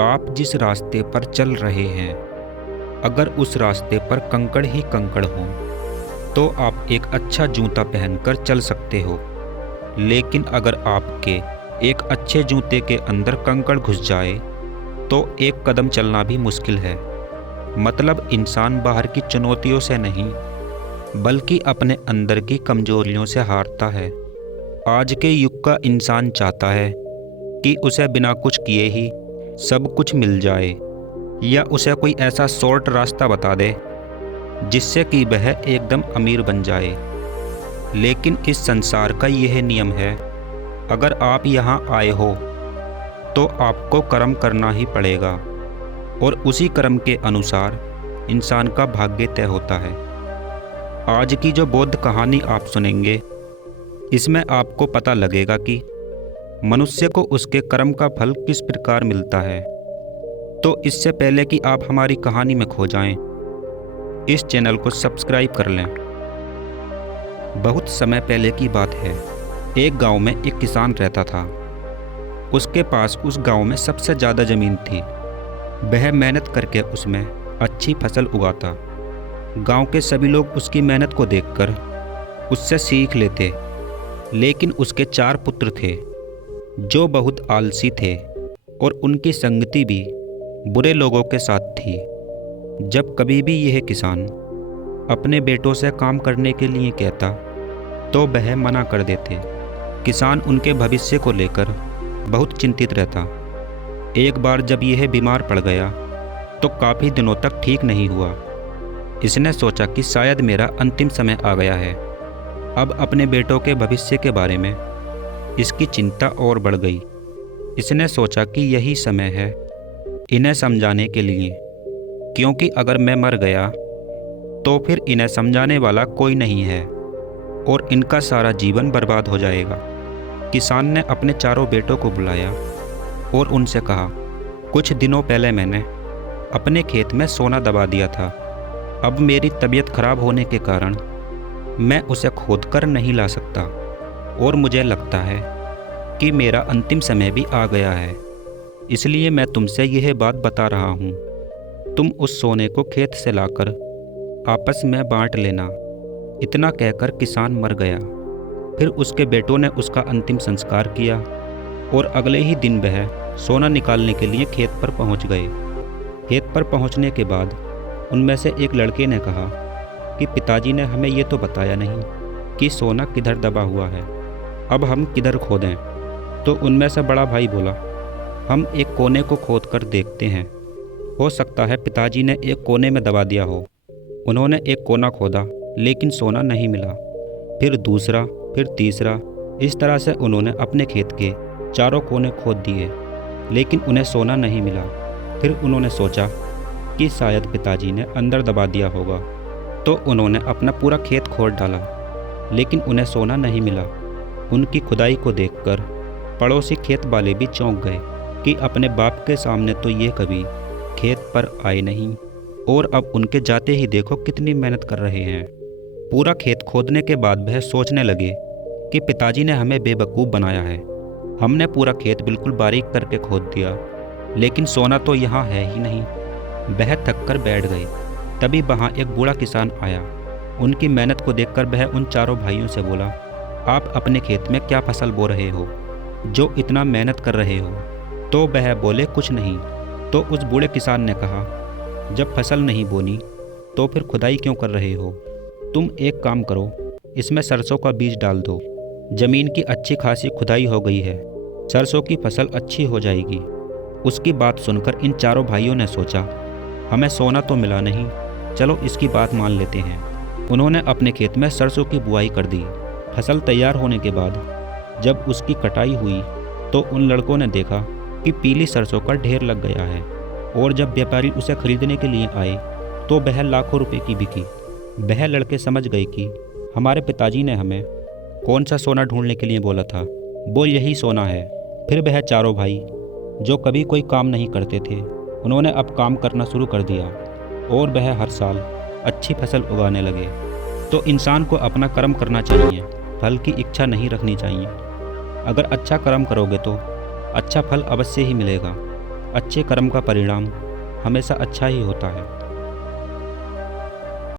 आप जिस रास्ते पर चल रहे हैं, अगर उस रास्ते पर कंकड़ ही कंकड़ हों, तो आप एक अच्छा जूता पहनकर चल सकते हो। लेकिन अगर आपके एक अच्छे जूते के अंदर कंकड़ घुस जाए, तो एक कदम चलना भी मुश्किल है। मतलब इंसान बाहर की चुनौतियों से नहीं, बल्कि अपने अंदर की कमजोरियों से हारता है। आज के युग का इंसान चाहता है कि उसे बिना कुछ किए ही सब कुछ मिल जाए, या उसे कोई ऐसा शॉर्ट रास्ता बता दे जिससे कि वह एकदम अमीर बन जाए। लेकिन इस संसार का यह नियम है, अगर आप यहाँ आए हो तो आपको कर्म करना ही पड़ेगा, और उसी कर्म के अनुसार इंसान का भाग्य तय होता है। आज की जो बौद्ध कहानी आप सुनेंगे, इसमें आपको पता लगेगा कि मनुष्य को उसके कर्म का फल किस प्रकार मिलता है। तो इससे पहले कि आप हमारी कहानी में खो जाएं, इस चैनल को सब्सक्राइब कर लें। बहुत समय पहले की बात है। एक गांव में एक किसान रहता था। उसके पास उस गांव में सबसे ज़्यादा ज़मीन थी। वह मेहनत करके उसमें अच्छी फसल उगाता। गांव के सभी लोग उसकी मेहनत को देखकर उससे सीख लेते। लेकिन उसके 4 पुत्र थे जो बहुत आलसी थे, और उनकी संगति भी बुरे लोगों के साथ थी। जब कभी भी यह किसान अपने बेटों से काम करने के लिए कहता, तो वह मना कर देते। किसान उनके भविष्य को लेकर बहुत चिंतित रहता। एक बार जब यह बीमार पड़ गया, तो काफ़ी दिनों तक ठीक नहीं हुआ। इसने सोचा कि शायद मेरा अंतिम समय आ गया है। अब अपने बेटों के भविष्य के बारे में इसकी चिंता और बढ़ गई। इसने सोचा कि यही समय है इन्हें समझाने के लिए, क्योंकि अगर मैं मर गया तो फिर इन्हें समझाने वाला कोई नहीं है और इनका सारा जीवन बर्बाद हो जाएगा। किसान ने अपने चारों बेटों को बुलाया और उनसे कहा, कुछ दिनों पहले मैंने अपने खेत में सोना दबा दिया था। अब मेरी तबीयत खराब होने के कारण मैं उसे खोदकर नहीं ला सकता, और मुझे लगता है कि मेरा अंतिम समय भी आ गया है। इसलिए मैं तुमसे यह बात बता रहा हूँ। तुम उस सोने को खेत से लाकर आपस में बांट लेना। इतना कहकर किसान मर गया। फिर उसके बेटों ने उसका अंतिम संस्कार किया, और अगले ही दिन वह सोना निकालने के लिए खेत पर पहुँच गए। खेत पर पहुँचने के बाद उनमें से एक लड़के ने कहा कि पिताजी ने हमें ये तो बताया नहीं कि सोना किधर दबा हुआ है। अब हम किधर खोदें? तो उनमें से बड़ा भाई बोला, हम एक कोने को खोद कर देखते हैं। हो सकता है पिताजी ने एक कोने में दबा दिया हो। उन्होंने एक कोना खोदा, लेकिन सोना नहीं मिला। फिर दूसरा, फिर तीसरा। इस तरह से उन्होंने अपने खेत के चारों कोने खोद दिए, लेकिन उन्हें सोना नहीं मिला। फिर उन्होंने सोचा कि शायद पिताजी ने अंदर दबा दिया होगा, तो उन्होंने अपना पूरा खेत खोद डाला, लेकिन उन्हें सोना नहीं मिला। उनकी खुदाई को देखकर पड़ोसी खेत वाले भी चौंक गए कि अपने बाप के सामने तो ये कभी खेत पर आए नहीं, और अब उनके जाते ही देखो कितनी मेहनत कर रहे हैं। पूरा खेत खोदने के बाद वह सोचने लगे कि पिताजी ने हमें बेवकूफ़ बनाया है। हमने पूरा खेत बिल्कुल बारीक करके खोद दिया, लेकिन सोना तो यहाँ है ही नहीं। वह थक कर बैठ गए। तभी वहाँ एक बूढ़ा किसान आया। उनकी मेहनत को देखकर वह उन चारों भाइयों से बोला, आप अपने खेत में क्या फसल बो रहे हो जो इतना मेहनत कर रहे हो? तो वह बोले, कुछ नहीं। तो उस बूढ़े किसान ने कहा, जब फसल नहीं बोनी तो फिर खुदाई क्यों कर रहे हो? तुम एक काम करो, इसमें सरसों का बीज डाल दो। ज़मीन की अच्छी खासी खुदाई हो गई है, सरसों की फसल अच्छी हो जाएगी। उसकी बात सुनकर इन चारों भाइयों ने सोचा, हमें सोना तो मिला नहीं, चलो इसकी बात मान लेते हैं। उन्होंने अपने खेत में सरसों की बुआई कर दी। फसल तैयार होने के बाद जब उसकी कटाई हुई, तो उन लड़कों ने देखा कि पीली सरसों का ढेर लग गया है, और जब व्यापारी उसे खरीदने के लिए आए तो वह लाखों रुपए की बिकी। वह लड़के समझ गए कि हमारे पिताजी ने हमें कौन सा सोना ढूंढने के लिए बोला था, वो यही सोना है। फिर वह चारों भाई जो कभी कोई काम नहीं करते थे, उन्होंने अब काम करना शुरू कर दिया, और वह हर साल अच्छी फसल उगाने लगे। तो इंसान को अपना कर्म करना चाहिए, फल की इच्छा नहीं रखनी चाहिए। अगर अच्छा कर्म करोगे तो अच्छा फल अवश्य ही मिलेगा। अच्छे कर्म का परिणाम हमेशा अच्छा ही होता है।